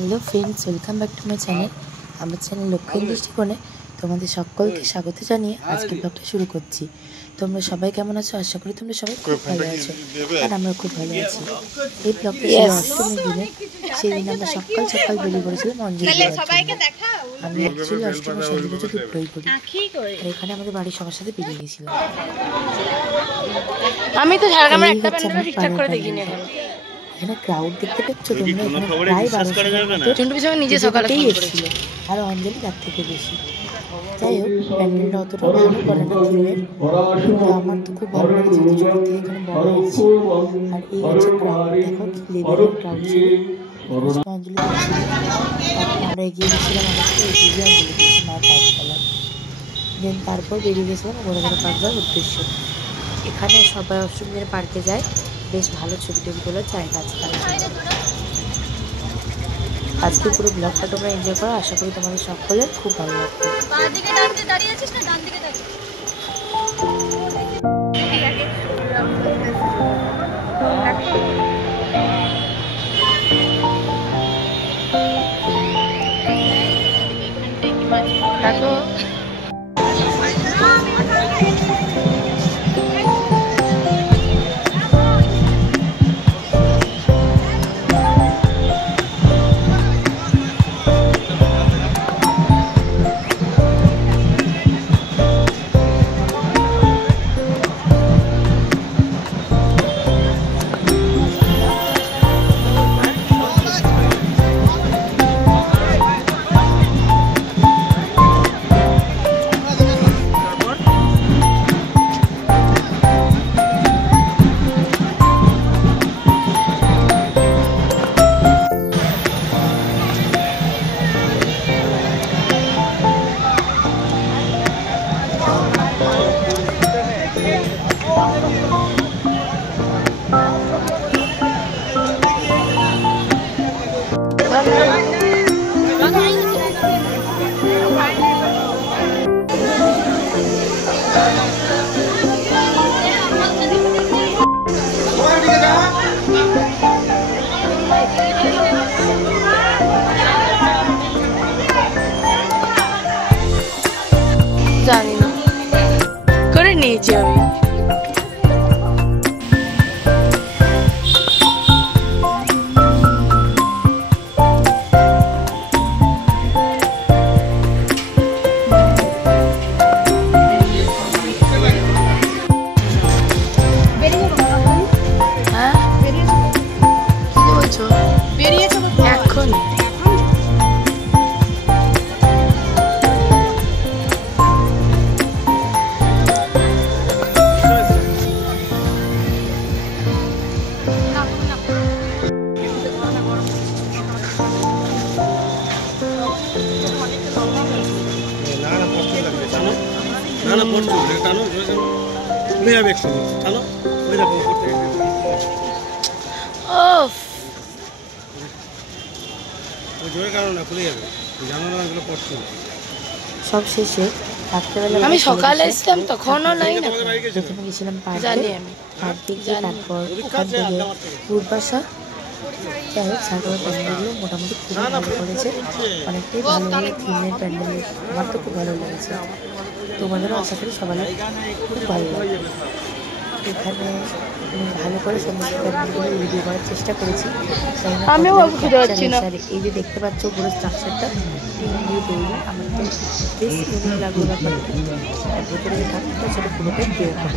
Hello friends, welcome back to my channel. আমার channel লক্ষ্মীর দৃষ্টিকোণে তোমাদের সকলকে স্বাগত জানিয়ে আজকের ব্লগটা শুরু করছি। তোমরা সবাই কেমন আছো? আশা করি তোমরা সবাই খুব ভালো আছো, আর আমরা খুব ভালো আছি। এই ব্লগটা ছিল অষ্টমীর দিনে। সেই দিন আমরা সকাল সকাল বেরিয়ে পড়েছিলাম অঞ্জলি দেওয়ার জন্য। আমি অ্যাকচুয়ালি অষ্টমীর সন্ধে পুজো দুটোই করি, আর এখানে আমাদের বাড়ির সবার সাথে বেরিয়ে গেছিলাম। আমি তো ঝাড়গ্রামের একটা প্যান্ডেল ঠিকঠাক করে দেখিনি এখন। এখানে ক্রাউড দেখতে পাচ্ছ তোমরা, এখানে প্রায় 1200 নিজে সকালে এসেছিল, আর অঞ্জলি তার থেকে বেশি। যাই হোক, প্যান্ডেলটা অতটা ভালো করে না থিমের, কিন্তু আমার তো খুব ভালো লেগেছে। ছোট থেকে এখানে বড় হয়েছে। আর এই হচ্ছে ক্রাউড, দেখো কি লেভেলের ক্রাউড ছিল। অঞ্জলি আমরা এগিয়ে গেছিলাম আমাকে এগিয়ে অঞ্জলি দিয়েছি মায়ের পাঠশালায়। দেন তারপর বেরিয়ে গেছিলাম ঘোরাঘোরা পার্ক যাওয়ার উদ্দেশ্য। এখানে সবাই অষ্টমী দিনে পার্কে যায়, বেশ ভালো ছবি টবি তোলার জায়গা আছে তার জন্য। আজকে পুরো ব্লগটা তোমরা এনজয় করো, আশা করি তোমাদের সকলের খুব ভালো লাগবে। দেখো জানি না করে নিয়েছি আমি। হ্যাঁ কি বলছো? বেরিয়েছো এখন? সব শেষে রাত্রেবেলা আমি সকালে এসেছিলাম তখনও নাই না। প্রথমে গেছিলাম পার্কে, জানি আমি পার্কে গিয়ে তারপর ওখান থেকে পূর্বাশা। যাই হোক, সাগরের প্যান্ডেলগুলো মোটামুটি খুব ভালো করেছে, অনেকটাই ভালো ভালো থিমের প্যান্ডেল। আমার তো খুব ভালো লেগেছে, তোমাদেরও আশা করি সবাই খুব ভালো লাগবে। এখানে ভালো করে সমস্ত প্যান্ডেলগুলো ভিডিও করার চেষ্টা করেছি। এই যে দেখতে পাচ্ছ পুরো স্ট্রাকচারটা টিন দিয়ে তৈরি, আমার তো বেশ ইউনিক লাগলো ব্যাপারটা। আর ভেতরে যে ঠাকুরটা সেটা পুরোটাই কেউ করে।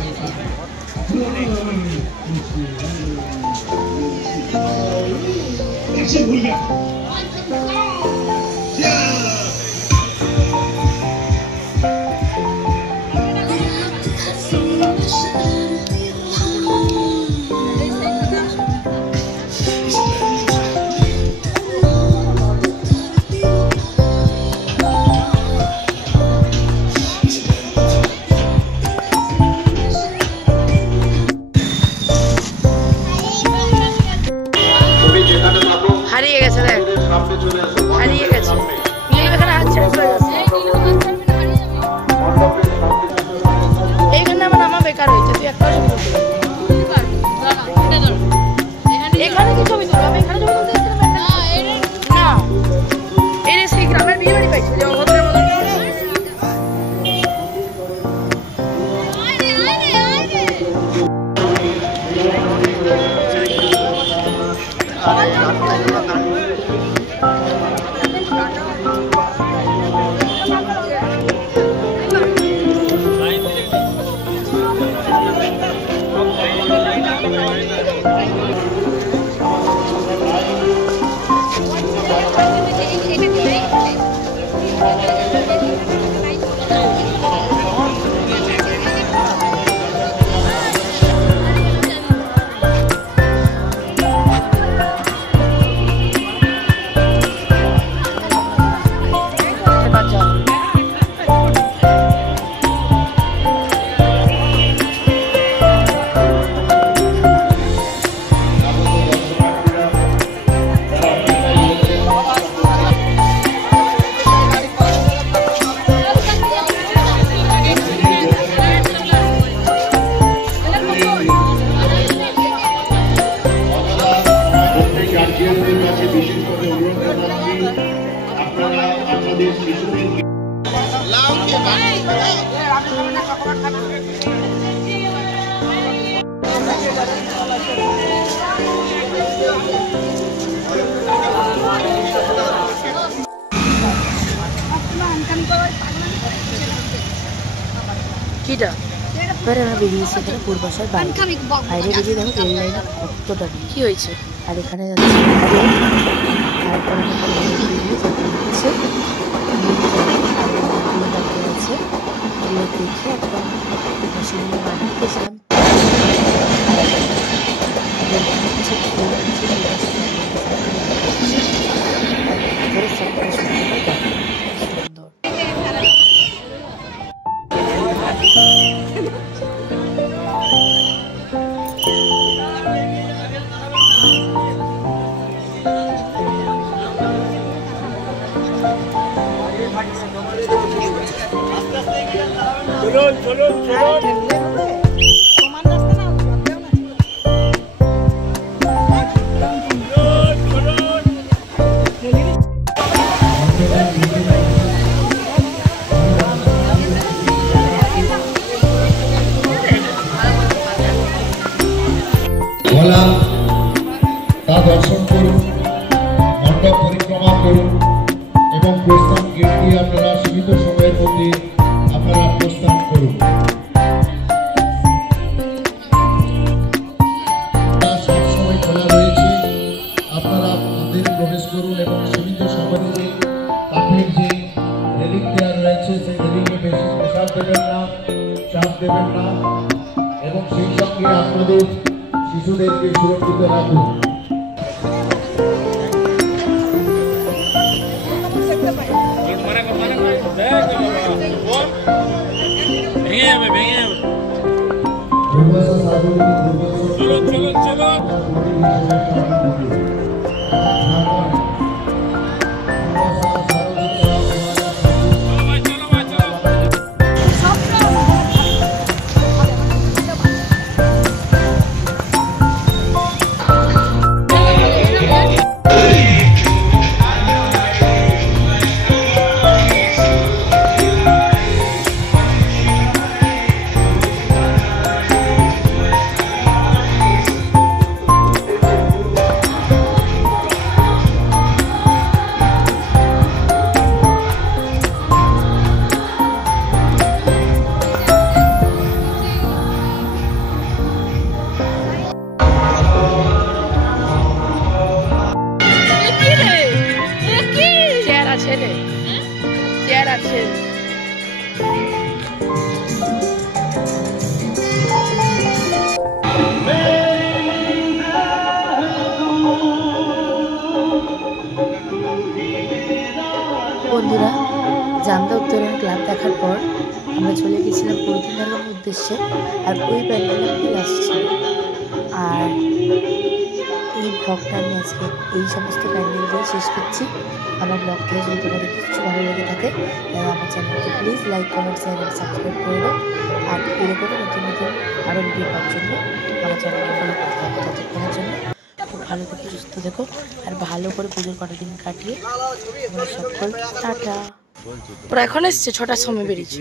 হারিয়ে গেছে, দেখ হারিয়ে গেছে। এখানে হাত ছেড়ে চলে যাচ্ছে। এইখানে আমার নামা বেকার হয়েছে, তুই একটা ছবি তুলতে এখানে কি ছবি তুলবো? আমি এখানে ছবি তুলতে না কিটা এবার আমরা বেরিয়েছি এখানে পূর্বাশার বাইরে বাইরে বেরিয়ে দেখো রেল লাইনে কতটা কি হয়েছে আর এখানে যাচ্ছে তারপরে বেরিয়ে হচ্ছে আছে এগুলো দেখে একদম সেগুলো বাড়িতে গেছিলাম তা দর্শন করুন, মণ্ডপ পরিক্রমা করুন এবং প্রস্থান গেট দিয়ে আপনারা সীমিত সময়ের মধ্যে আপনারা প্রস্থান করুন। সবসময় খোলা রয়েছে, আপনারা মন্দিরে প্রবেশ করুন এবং সীমিত সময়ে কাঠের যে রেলিং দেওয়া রয়েছে সেই রেলিংয়ে বেশি প্রেসার দেবেন না, চাপ দেবেন না এবং সেই সঙ্গে আপনাদের শিশুদেরকে সুরক্ষিত রাখুন। বন্ধুরা, জামদা উত্তরণ ক্লাব দেখার পর আমরা চলে গেছিলাম প্রতিদিনের উদ্দেশ্যে। আর ওই প্যান্ডেলে ফিরে আসছি। আর এই ব্লগটা আমি আজকে এই সমস্ত প্যান্ডেল দিয়ে শেষ করছি। আমার ব্লগ থেকে যদি তোমাদের কিছু ভালো লেগে থাকে তাহলে আমার চ্যানেলকে প্লিজ লাইক, কমেন্ট, শেয়ার এবং সাবস্ক্রাইব করে দাও। আর এরকম নতুন নতুন আরও ভিডিও পাওয়ার জন্য আমার চ্যানেলকে ফলো করতে থাকো। ততক্ষণের জন্য খুব ভালো থেকে সুস্থ থেকো আর ভালো করে পুজোর কটা দিন কাটিয়ে আমরা সকল টাটা। ওরা এখন এসছে 6টার সময় বেরিয়েছি।